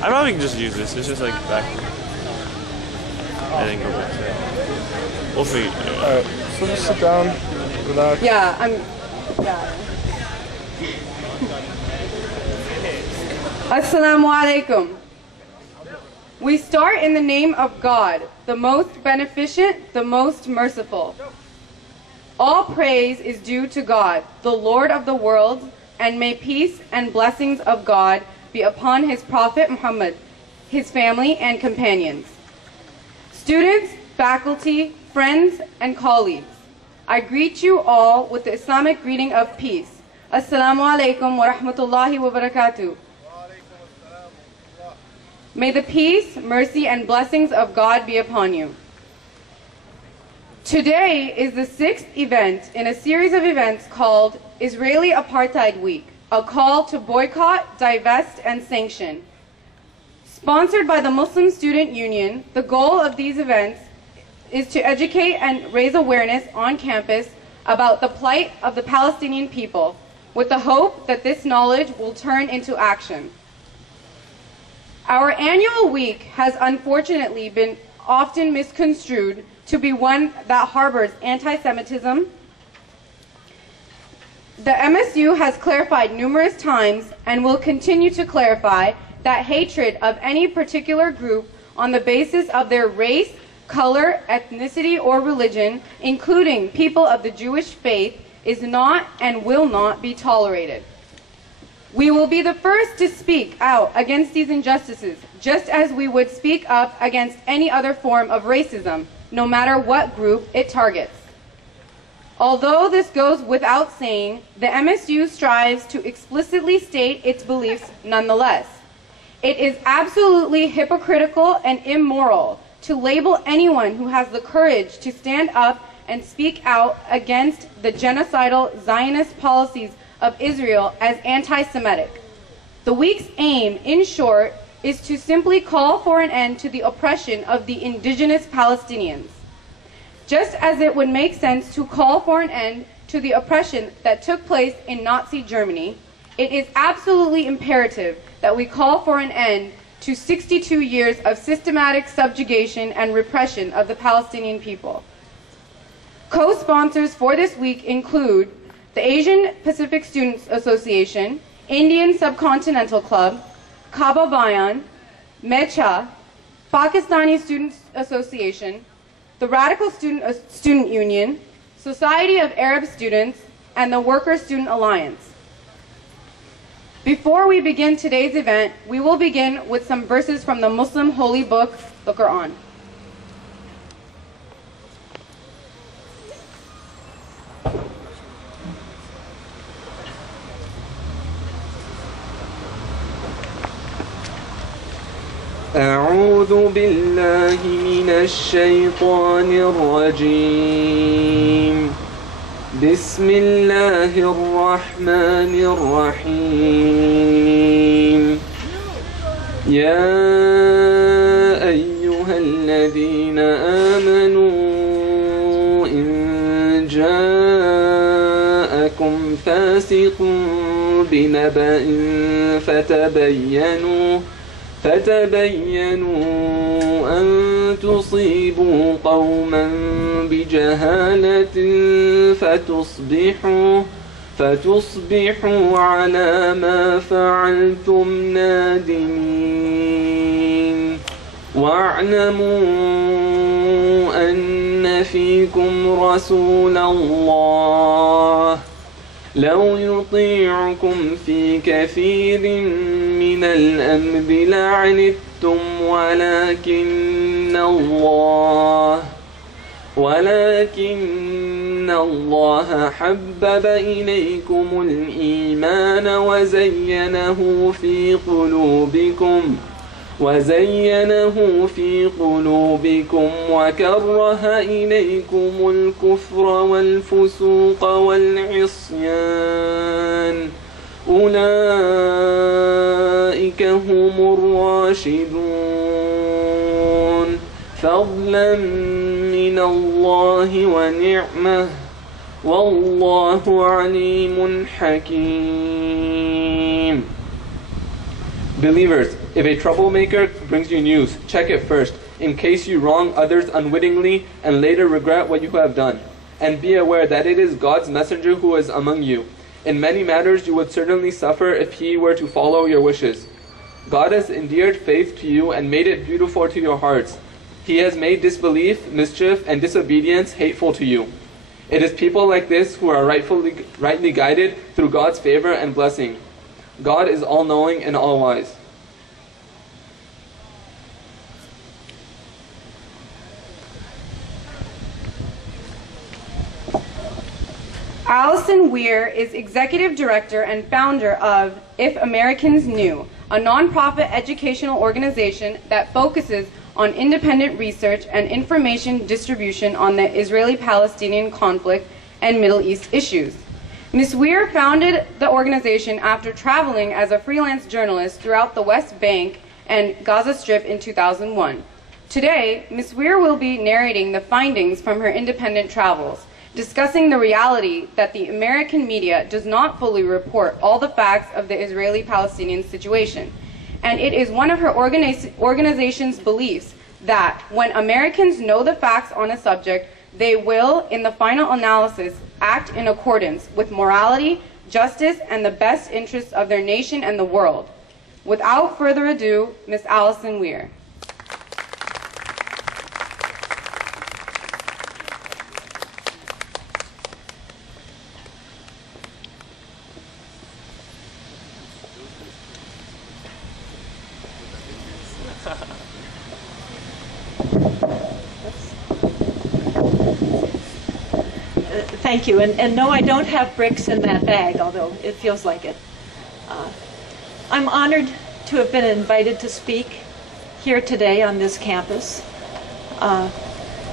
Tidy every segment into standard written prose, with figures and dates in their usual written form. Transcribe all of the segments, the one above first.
I probably can just use this. It's just like back. I think go back there. We'll figure it out. Alright, so just sit down, relax. Yeah. Assalamu alaikum. We start in the name of God, the most beneficent, the most merciful. All praise is due to God, the Lord of the world, and may peace and blessings of God be upon his Prophet Muhammad, his family and companions. Students, faculty, friends, and colleagues, I greet you all with the Islamic greeting of peace. Assalamu alaikum wa rahmatullahi wa barakatuh. May the peace, mercy, and blessings of God be upon you. Today is the 6th event in a series of events called Israeli Apartheid Week, a call to boycott, divest, and sanction. Sponsored by the Muslim Student Union, the goal of these events is to educate and raise awareness on campus about the plight of the Palestinian people, with the hope that this knowledge will turn into action. Our annual week has unfortunately been often misconstrued to be one that harbors anti-Semitism. The MSU has clarified numerous times and will continue to clarify that hatred of any particular group on the basis of their race, color, ethnicity, or religion, including people of the Jewish faith, is not and will not be tolerated. We will be the first to speak out against these injustices, just as we would speak up against any other form of racism, no matter what group it targets. Although this goes without saying, the MSU strives to explicitly state its beliefs nonetheless. It is absolutely hypocritical and immoral to label anyone who has the courage to stand up and speak out against the genocidal Zionist policies of Israel as anti-Semitic. The week's aim, in short, is to simply call for an end to the oppression of the indigenous Palestinians. Just as it would make sense to call for an end to the oppression that took place in Nazi Germany, it is absolutely imperative that we call for an end to 62 years of systematic subjugation and repression of the Palestinian people. Co-sponsors for this week include the Asian Pacific Students Association, Indian Subcontinental Club, Kaba Bayan, Mecha, Pakistani Students Association, the Radical Student Union, Society of Arab Students, and the Worker Student Alliance. Before we begin today's event, we will begin with some verses from the Muslim holy book, the Quran. أعوذ بالله من الشيطان الرجيم بسم الله الرحمن الرحيم يا أيها الذين آمنوا إن جاءكم فاسق بنبأ فتبينوا أن تصيبوا قوما بجهالة فتصبحوا على ما فعلتم نادمين واعلموا أن فيكم رسول الله لو يطيعكم في كثير من الأمر لعنتم ولكن الله حبب إليكم الإيمان وزينه في قلوبكم وكره إليكم الكفر والفسوق والعصيان أولئك هم الراشدون فضلا من الله ونعمه والله عليم حكيم. Believers, if a troublemaker brings you news, check it first, in case you wrong others unwittingly and later regret what you have done. And be aware that it is God's messenger who is among you. In many matters you would certainly suffer if he were to follow your wishes. God has endeared faith to you and made it beautiful to your hearts. He has made disbelief, mischief, and disobedience hateful to you. It is people like this who are rightly guided through God's favor and blessing. God is all-knowing and all-wise. Allison Weir is Executive Director and founder of If Americans Knew, a nonprofit educational organization that focuses on independent research and information distribution on the Israeli-Palestinian conflict and Middle East issues. Ms. Weir founded the organization after traveling as a freelance journalist throughout the West Bank and Gaza Strip in 2001. Today, Ms. Weir will be narrating the findings from her independent travels, discussing the reality that the American media does not fully report all the facts of the Israeli-Palestinian situation. And it is one of her organization's beliefs that when Americans know the facts on a subject, they will, in the final analysis, act in accordance with morality, justice, and the best interests of their nation and the world. Without further ado, Ms. Allison Weir. Thank you. And no, I don't have bricks in that bag, although it feels like it. I'm honored to have been invited to speak here today on this campus.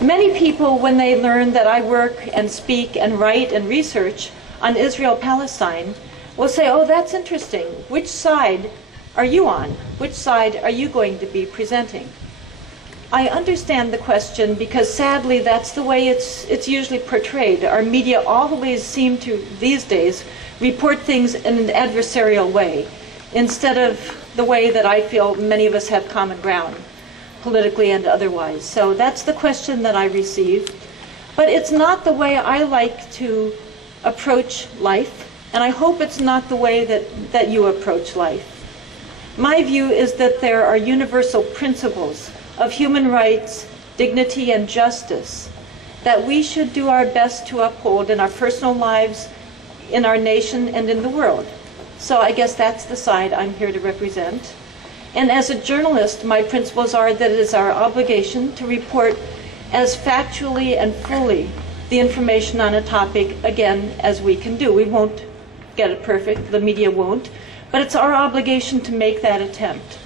Many people, when they learn that I work and speak and write and research on Israel-Palestine, will say, oh, that's interesting. Which side are you on? Which side are you going to be presenting? I understand the question because sadly that's the way it's usually portrayed. Our media always seem to, these days, report things in an adversarial way instead of the way that I feel many of us have common ground, politically and otherwise. So that's the question that I receive. But it's not the way I like to approach life, and I hope it's not the way that you approach life. My view is that there are universal principles of human rights, dignity, and justice that we should do our best to uphold in our personal lives, in our nation, and in the world. So I guess that's the side I'm here to represent. And as a journalist, my principles are that it is our obligation to report as factually and fully the information on a topic, again, as we can do. We won't get it perfect, the media won't, but it's our obligation to make that attempt.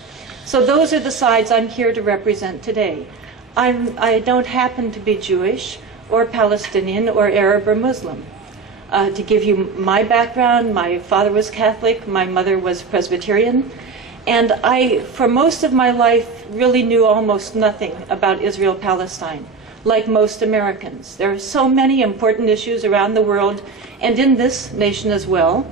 So those are the sides I'm here to represent today. I don't happen to be Jewish or Palestinian or Arab or Muslim. To give you my background, my father was Catholic, my mother was Presbyterian, and I, for most of my life, really knew almost nothing about Israel-Palestine, like most Americans. There are so many important issues around the world, and in this nation as well,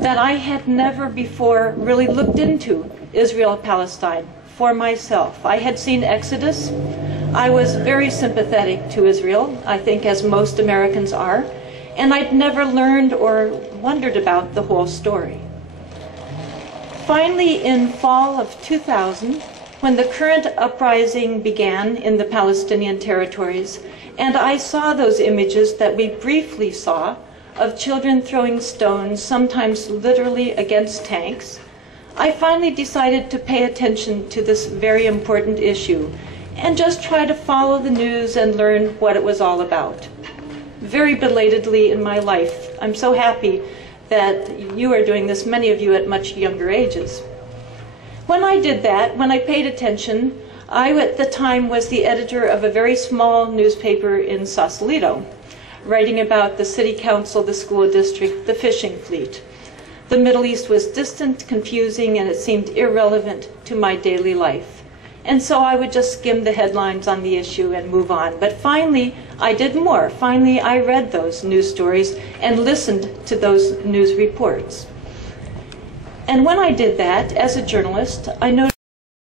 that I had never before really looked into Israel-Palestine for myself. I had seen Exodus. I was very sympathetic to Israel, I think as most Americans are, and I'd never learned or wondered about the whole story. Finally, in fall of 2000, when the current uprising began in the Palestinian territories, and I saw those images that we briefly saw of children throwing stones, sometimes literally against tanks, I finally decided to pay attention to this very important issue and just try to follow the news and learn what it was all about. Very belatedly in my life. I'm so happy that you are doing this, many of you at much younger ages. When I did that, when I paid attention, I at the time was the editor of a very small newspaper in Sausalito, writing about the city council, the school district, the fishing fleet. The Middle East was distant, confusing, and it seemed irrelevant to my daily life. And so I would just skim the headlines on the issue and move on. But finally, I did more. Finally, I read those news stories and listened to those news reports. And when I did that, as a journalist, I noticed